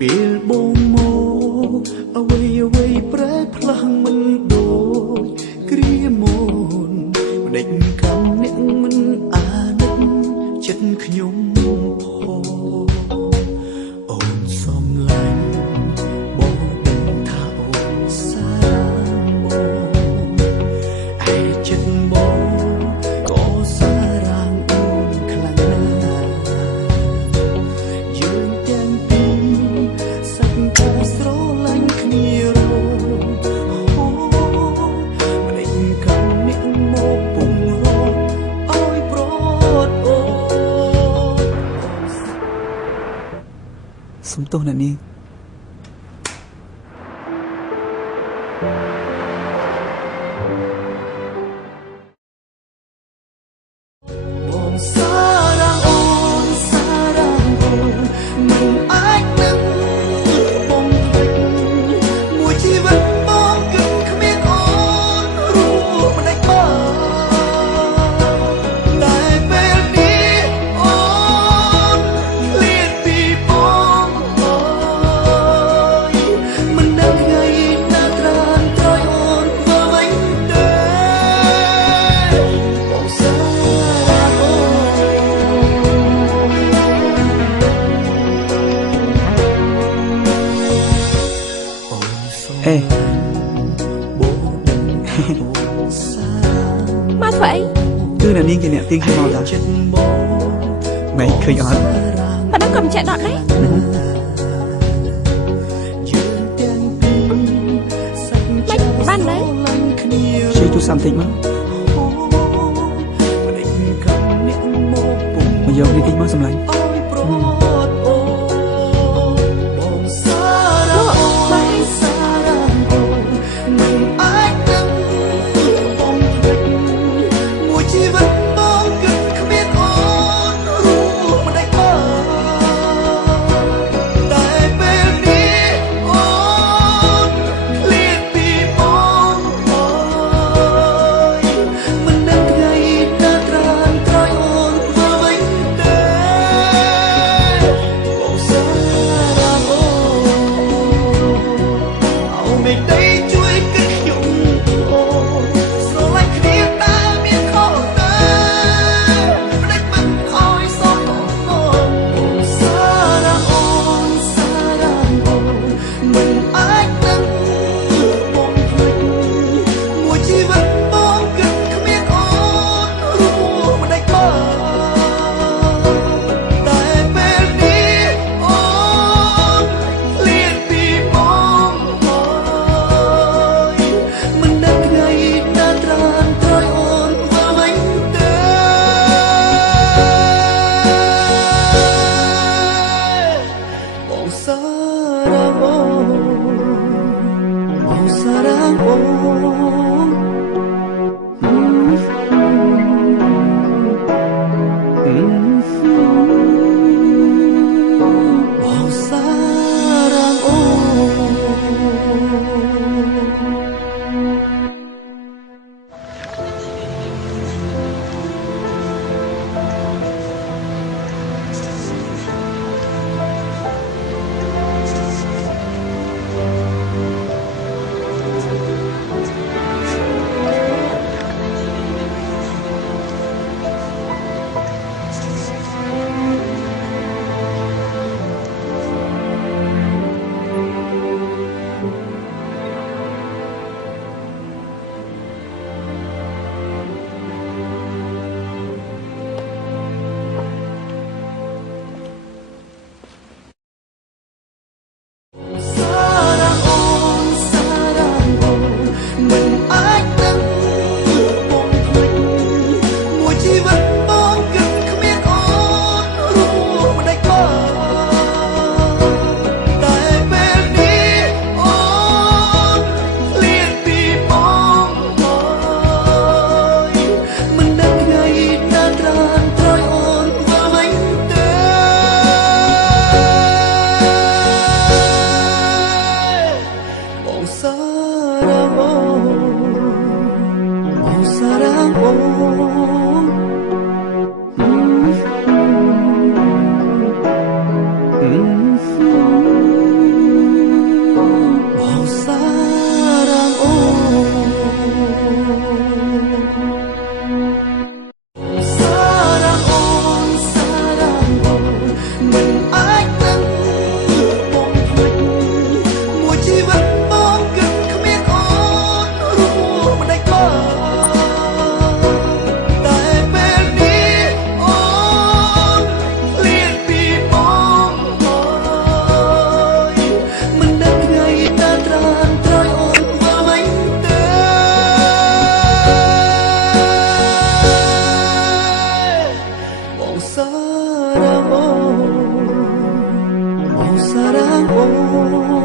ពេលបងមកអ្វីអ្វីប្រែផ្លាស់មិនដូចគ្រាមុនម្ដេចកាន់អ្នកមិនអាណិតចិត្តខ្ញុំផងអូនសំឡាញ់បងដឹងថាអូនសារបងឯចិត្តបងក៏សារអូនខ្លាំងណាស់យើងទាំងពីរសាច់តែស្រឡាញ់គ្នារហូតម្ដេចកាន់អ្នកមកពងរត់ឲ្យប្រត់អូនសុំទោសអ្នកនាងបងសារអូនសារអូនមិនអាចនឹងបងភ្លេចមួយជីវិតបងគិតគ្មានអូនរួមមិនដេចបើតែពេលនេះអូនឃ្លាតពីបងហើយមិនដឹងថ្ងៃណាត្រានត្រយអូនធ្វើវិញទេបងសារអូនអេបងដឹងអូនសារមកធ្វើអីគឺអ្នកនាងជាអ្នកទៀងខ្ញុំមកតាម៉េចឃើញអត់ប៉ណ្ណឹងក៏មិនចេះដកដែរម៉េចបានដែរជួយទូរស័ព្ទបន្តិចមកមកយកនេះតិចមកសម្លាញ់ រាងអូ